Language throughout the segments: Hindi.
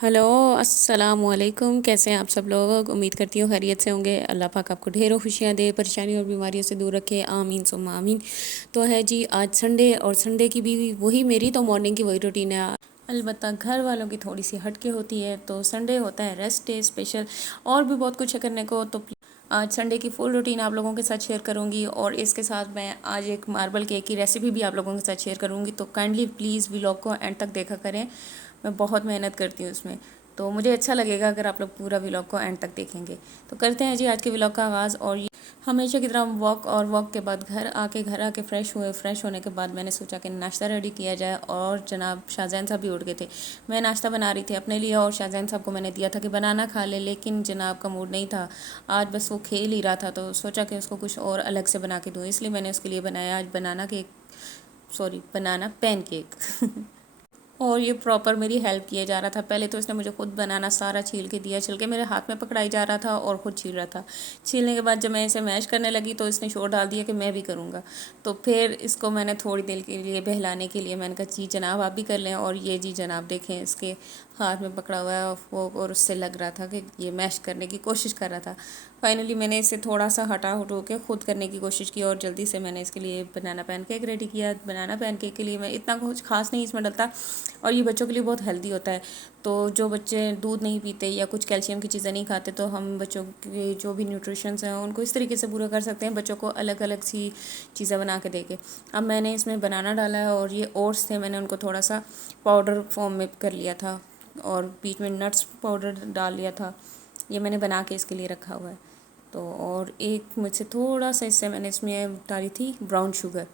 हेलो, अस्सलामुअलैकुम। कैसे हैं आप सब लोग? उम्मीद करती हूँ खैरियत से होंगे। अल्लाह पाक आपको ढेरों खुशियाँ दे, परेशानी और बीमारियों से दूर रखे। आमीन सुम्मा आमीन। तो है जी, आज संडे और संडे की भी वही, मेरी तो मॉर्निंग की वही रूटीन है। अलबत्ता घर वालों की थोड़ी सी हटके होती है। तो संडे होता है रेस्ट डे स्पेशल, और भी बहुत कुछ है करने को। तो आज संडे की फुल रूटीन आप लोगों के साथ शेयर करूंगी, और इसके साथ मैं आज एक मार्बल केक की रेसिपी भी आप लोगों के साथ शेयर करूंगी। तो काइंडली प्लीज़ व्लॉग को एंड तक देखा करें। मैं बहुत मेहनत करती हूँ उसमें, तो मुझे अच्छा लगेगा अगर आप लोग पूरा व्लॉग को एंड तक देखेंगे। तो करते हैं जी आज के व्लॉग का आगाज़। और ये हमेशा की तरह वॉक के बाद घर आके फ्रेश होने के बाद मैंने सोचा कि नाश्ता रेडी किया जाए। और जनाब शाहजैन साहब भी उठ गए थे। मैं नाश्ता बना रही थी अपने लिए, और शाहजैन साहब को मैंने दिया था कि बनाना खा ले, लेकिन जनाब का मूड नहीं था आज। बस वो खेल ही रहा था, तो सोचा कि उसको कुछ और अलग से बना के दूँ, इसलिए मैंने उसके लिए बनाया आज बनाना पैन केक। और ये प्रॉपर मेरी हेल्प किया जा रहा था। पहले तो इसने मुझे खुद बनाना सारा छील के दिया, छिल के मेरे हाथ में पकड़ाई जा रहा था और खुद छील रहा था। छीलने के बाद जब मैं इसे मैश करने लगी तो इसने शोर डाल दिया कि मैं भी करूँगा। तो फिर इसको मैंने थोड़ी देर के लिए बहलाने के लिए मैंने कहा जी जनाब आप भी कर लें। और ये जी जनाब देखें, इसके हाथ में पकड़ा हुआ है फोक, और उससे लग रहा था कि ये मैश करने की कोशिश कर रहा था। फाइनली मैंने इसे थोड़ा सा हटो के खुद करने की कोशिश की, और जल्दी से मैंने इसके लिए बनाना पैनकेक रेडी किया। बनाना पैनकेक के लिए मैं इतना कुछ खास नहीं इसमें डलता, और ये बच्चों के लिए बहुत हेल्दी होता है। तो जो बच्चे दूध नहीं पीते या कुछ कैल्शियम की चीज़ें नहीं खाते, तो हम बच्चों के जो भी न्यूट्रिशंस हैं उनको इस तरीके से पूरा कर सकते हैं, बच्चों को अलग अलग सी चीज़ें बना के देके। अब मैंने इसमें बनाना डाला है, और ये ओट्स थे, मैंने उनको थोड़ा सा पाउडर फॉर्म में कर लिया था, और बीच में नट्स पाउडर डाल लिया था। ये मैंने बना के इसके लिए रखा हुआ है। तो और एक मुझसे थोड़ा सा इससे मैंने इसमें डाली थी ब्राउन शुगर,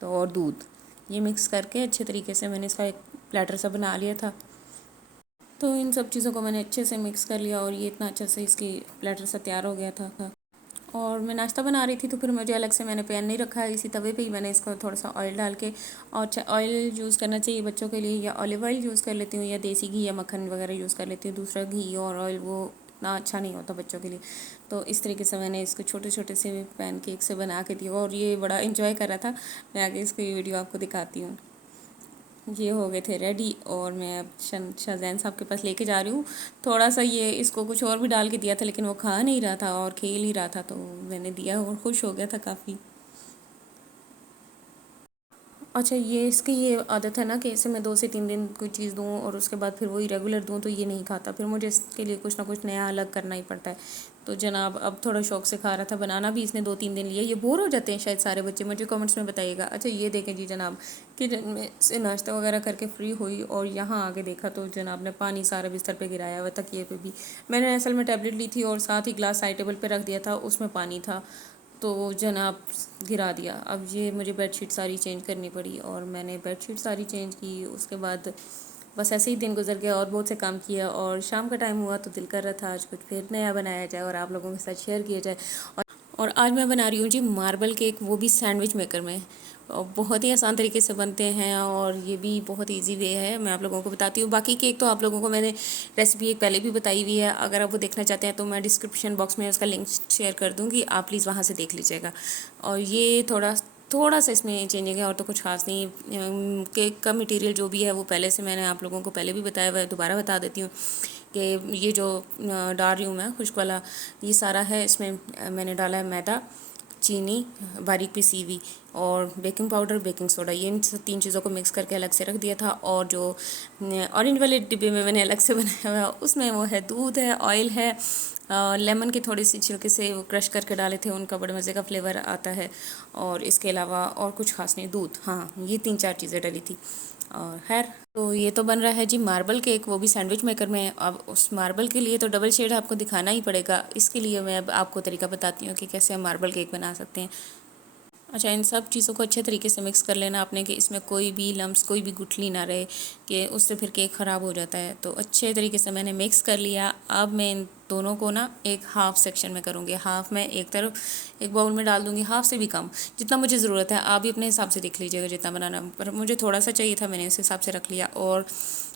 तो और दूध, ये मिक्स करके अच्छे तरीके से मैंने इसका एक प्लेटर सा बना लिया था। तो इन सब चीज़ों को मैंने अच्छे से मिक्स कर लिया, और ये इतना अच्छे से इसकी प्लेटर सा तैयार हो गया था। और मैं नाश्ता बना रही थी, तो फिर मुझे अलग से मैंने पैन नहीं रखा है, इसी तवे पे ही मैंने इसको थोड़ा सा ऑयल डाल के, और ऑयल यूज़ करना चाहिए बच्चों के लिए, या ऑलिव ऑयल यूज़ कर लेती हूँ, या देसी घी या मक्खन वगैरह यूज़ कर लेती हूँ। दूसरा घी और ऑयल वो इतना अच्छा नहीं होता बच्चों के लिए। तो इस तरीके से मैंने इसको छोटे छोटे से पैन केक से बना के दिया, और ये बड़ा इंजॉय कर रहा था। मैं आगे इसकी वीडियो आपको दिखाती हूँ। ये हो गए थे रेडी, और मैं अब शाहजैन साहब के पास लेके जा रही हूँ। थोड़ा सा ये इसको कुछ और भी डाल के दिया था, लेकिन वो खा नहीं रहा था और खेल ही रहा था, तो मैंने दिया और खुश हो गया था काफ़ी। अच्छा, ये इसकी ये आदत है ना कि इसे मैं 2 से 3 दिन कोई चीज़ दूँ और उसके बाद फिर वही रेगुलर दूँ, तो ये नहीं खाता, फिर मुझे इसके लिए कुछ ना कुछ नया अलग करना ही पड़ता है। तो जनाब अब थोड़ा शौक से खा रहा था। बनाना भी इसने 2-3 दिन लिए। ये बोर हो जाते हैं शायद सारे बच्चे, मुझे कमेंट्स में बताइएगा। अच्छा, ये देखें जी जनाब, किचन में से नाश्ता वगैरह करके फ्री हुई, और यहाँ आके देखा तो जनाब ने पानी सारा बिस्तर पे गिराया हुआ, तकिए पे भी। मैंने असल में टैबलेट ली थी, और साथ ही ग्लास साइड टेबल पे रख दिया था, उसमें पानी था, तो जनाब गिरा दिया। अब ये मुझे बेडशीट सारी चेंज करनी पड़ी, और मैंने बेडशीट सारी चेंज की। उसके बाद बस ऐसे ही दिन गुजर गया, और बहुत से काम किया, और शाम का टाइम हुआ तो दिल कर रहा था आज कुछ फिर नया बनाया जाए और आप लोगों के साथ शेयर किया जाए। और आज मैं बना रही हूँ जी मार्बल केक, वो भी सैंडविच मेकर में। और बहुत ही आसान तरीके से बनते हैं, और ये भी बहुत इजी वे है। मैं आप लोगों को बताती हूँ। बाकी केक तो आप लोगों को मैंने रेसिपी एक पहले भी बताई हुई है, अगर आप वो देखना चाहते हैं तो मैं डिस्क्रिप्शन बॉक्स में उसका लिंक शेयर कर दूँगी, आप प्लीज़ वहाँ से देख लीजिएगा। और ये थोड़ा थोड़ा सा इसमें चेंजिंग है, और तो कुछ खास नहीं। केक का मटेरियल जो भी है वो पहले से मैंने आप लोगों को पहले भी बताया हुआ है, दोबारा बता देती हूँ कि ये जो डाल रही हूँ मैं खुश्क वाला, ये सारा है। इसमें मैंने डाला है मैदा, चीनी बारीक पिसी हुई, और बेकिंग पाउडर, बेकिंग सोडा, ये इन 3 चीज़ों को मिक्स करके अलग से रख दिया था। और जो ऑरेंज वाले डिब्बे में मैंने अलग से बनाया हुआ है, उसमें वो है दूध है, ऑयल है, लेमन की थोड़ी सी छिलके से वो क्रश करके डाले थे, उनका बड़े मज़े का फ्लेवर आता है। और इसके अलावा और कुछ खास नहीं, दूध, हाँ, ये 3-4 चीज़ें डली थी। और खैर, तो ये तो बन रहा है जी मार्बल केक, वो भी सैंडविच मेकर में। अब उस मार्बल के लिए तो डबल शेड आपको दिखाना ही पड़ेगा, इसके लिए मैं अब आपको तरीका बताती हूँ कि कैसे हम मार्बल केक बना सकते हैं। अच्छा, इन सब चीज़ों को अच्छे तरीके से मिक्स कर लेना आपने, कि इसमें कोई भी लम्स, कोई भी गुठली ना रहे, कि उससे फिर केक ख़राब हो जाता है। तो अच्छे तरीके से मैंने मिक्स कर लिया। अब मैं इन दोनों को ना एक हाफ़ सेक्शन में करूँगी। हाफ़ मैं एक तरफ एक बाउल में डाल दूँगी, हाफ़ से भी कम, जितना मुझे ज़रूरत है। आप भी अपने हिसाब से देख लीजिएगा जितना बनाना, पर मुझे थोड़ा सा चाहिए था, मैंने उस हिसाब से रख लिया, और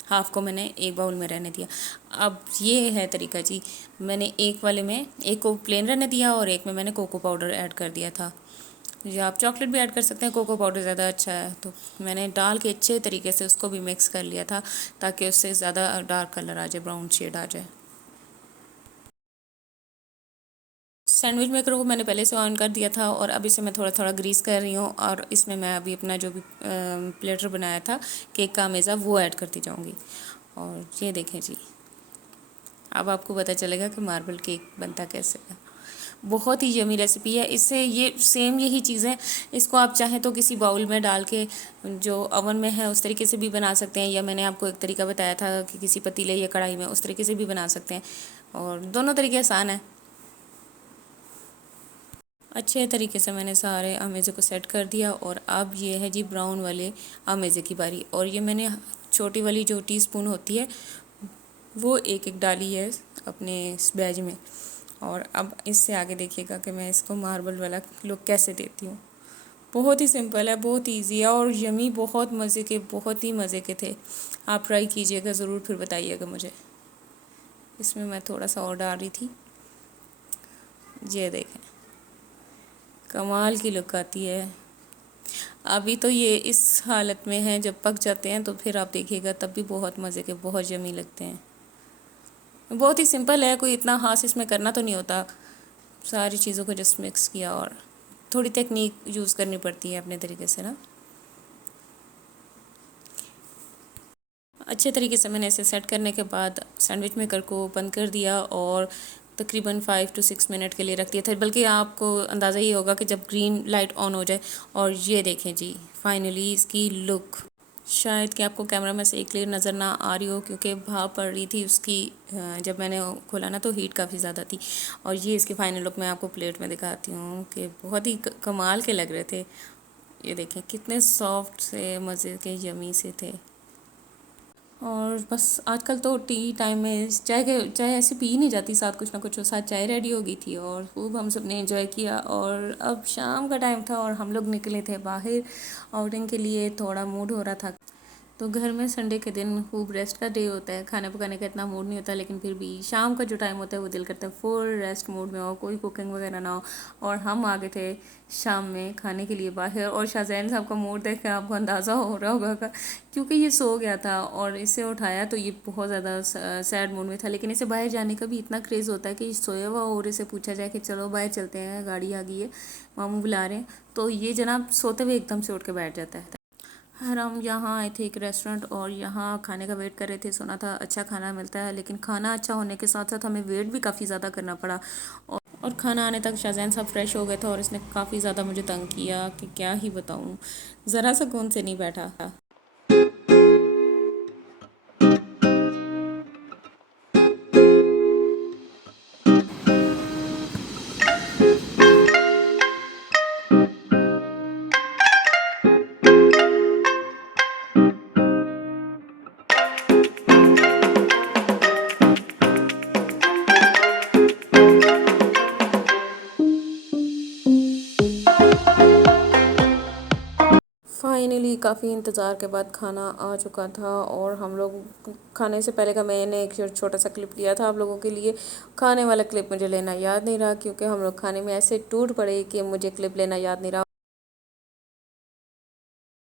हाफ़ को मैंने एक बाउल में रहने दिया। अब ये है तरीका जी, मैंने एक वाले में एक को प्लेन रहने दिया, और एक में मैंने कोको पाउडर ऐड कर दिया था। या आप चॉकलेट भी ऐड कर सकते हैं, कोको पाउडर ज़्यादा अच्छा है। तो मैंने डाल के अच्छे तरीके से उसको भी मिक्स कर लिया था ताकि उससे ज़्यादा डार्क कलर आ जाए, ब्राउन शेड आ जाए। सैंडविच मेकर को मैंने पहले से ऑन कर दिया था और अब इसे मैं थोड़ा थोड़ा ग्रीस कर रही हूँ और इसमें मैं अभी अपना जो भी प्लेटर बनाया था केक का मेज़ा वो ऐड करती जाऊँगी। और ये देखें जी, अब आपको पता चलेगा कि मार्बल केक बनता कैसे है। बहुत ही यमी रेसिपी है। इससे ये सेम यही चीज़ें, इसको आप चाहें तो किसी बाउल में डाल के जो ओवन में है उस तरीके से भी बना सकते हैं, या मैंने आपको एक तरीका बताया था कि किसी पतीले या कढ़ाई में उस तरीके से भी बना सकते हैं, और दोनों तरीके आसान हैं। अच्छे तरीके से मैंने सारे अमेज़े को सेट कर दिया और अब ये है जी ब्राउन वाले अमेज़े की बारी। और ये मैंने छोटी वाली जो टीस्पून होती है वो एक एक डाली है अपने इस बैज में। और अब इससे आगे देखिएगा कि मैं इसको मार्बल वाला लुक कैसे देती हूँ। बहुत ही सिंपल है, बहुत इजी है और यमी, बहुत मज़े के, बहुत ही मज़े के थे। आप ट्राई कीजिएगा ज़रूर, फिर बताइएगा मुझे। इसमें मैं थोड़ा सा और डाल रही थी, ये देखें कमाल की लुक आती है। अभी तो ये इस हालत में है, जब पक जाते हैं तो फिर आप देखिएगा तब भी बहुत मज़े के, बहुत यमी लगते हैं। बहुत ही सिंपल है, कोई इतना ख़ास इसमें करना तो नहीं होता। सारी चीज़ों को जस्ट मिक्स किया और थोड़ी टेक्निक यूज़ करनी पड़ती है अपने तरीके से ना। अच्छे तरीके से मैंने इसे सेट करने के बाद सैंडविच मेकर को बंद कर दिया और तकरीबन 5 to 6 मिनट के लिए रख दिया था। बल्कि आपको अंदाज़ा ही होगा कि जब ग्रीन लाइट ऑन हो जाए। और ये देखें जी, फाइनली इसकी लुक। शायद कि आपको कैमरा में से क्लियर नज़र ना आ रही हो क्योंकि भाप पड़ रही थी उसकी, जब मैंने खोला ना तो हीट काफ़ी ज़्यादा थी। और ये इसकी फ़ाइनल लुक मैं आपको प्लेट में दिखाती हूँ कि बहुत ही कमाल के लग रहे थे। ये देखें कितने सॉफ्ट से, मज़े के, यमी से थे। और बस आजकल तो टी टाइम में चाय ऐसे पी ही नहीं जाती, साथ कुछ ना कुछ हो, साथ चाय रेडी हो गई थी और खूब हम सब ने एंजॉय किया। और अब शाम का टाइम था और हम लोग निकले थे बाहर आउटिंग के लिए। थोड़ा मूड हो रहा था तो घर में संडे के दिन खूब रेस्ट का डे होता है, खाने पकाने का इतना मूड नहीं होता, लेकिन फिर भी शाम का जो टाइम होता है वो दिल करता है फुल रेस्ट मूड में हो, कोई कुकिंग वगैरह ना हो। और हम आ गए थे शाम में खाने के लिए बाहर। और शाहजैन साहब का मूड देख के आपको अंदाज़ा हो रहा होगा क्योंकि ये सो गया था और इसे उठाया तो ये बहुत ज़्यादा सैड मूड में था। लेकिन इसे बाहर जाने का भी इतना क्रेज़ होता है कि सोया हुआ और इसे पूछा जाए कि चलो बाहर चलते हैं, गाड़ी आ गई है, मामू बुला रहे हैं, तो ये जनाब सोते हुए एकदम से उठ के बैठ जाता है। हम यहाँ आए थे एक रेस्टोरेंट और यहाँ खाने का वेट कर रहे थे। सुना था अच्छा खाना मिलता है, लेकिन खाना अच्छा होने के साथ साथ हमें वेट भी काफ़ी ज़्यादा करना पड़ा। और खाना आने तक शाहजैन साहब फ्रेश हो गए थे और इसने काफ़ी ज़्यादा मुझे तंग किया कि क्या ही बताऊँ, ज़रा सा कौन से नहीं बैठा। फाइनली काफ़ी इंतज़ार के बाद खाना आ चुका था और हम लोग खाने से पहले का मैंने एक छोटा सा क्लिप लिया था आप लोगों के लिए। खाने वाला क्लिप मुझे लेना याद नहीं रहा क्योंकि हम लोग खाने में ऐसे टूट पड़े कि मुझे क्लिप लेना याद नहीं रहा,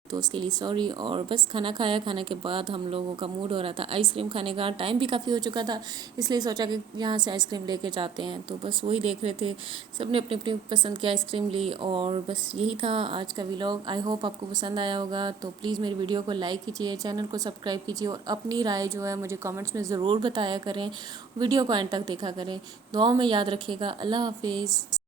तो उसके लिए सॉरी। और बस खाना खाया, खाने के बाद हम लोगों का मूड हो रहा था आइसक्रीम खाने का, टाइम भी काफ़ी हो चुका था, इसलिए सोचा कि यहाँ से आइसक्रीम लेके जाते हैं। तो बस वही देख रहे थे, सब ने अपनी अपनी पसंद की आइसक्रीम ली और बस यही था आज का व्लॉग। आई होप आपको पसंद आया होगा। तो प्लीज़ मेरी वीडियो को लाइक कीजिए, चैनल को सब्सक्राइब कीजिए और अपनी राय जो है मुझे कॉमेंट्स में ज़रूर बताया करें। वीडियो को एंड तक देखा करें। दुआओं में याद रखिएगा। अल्लाह हाफिज़।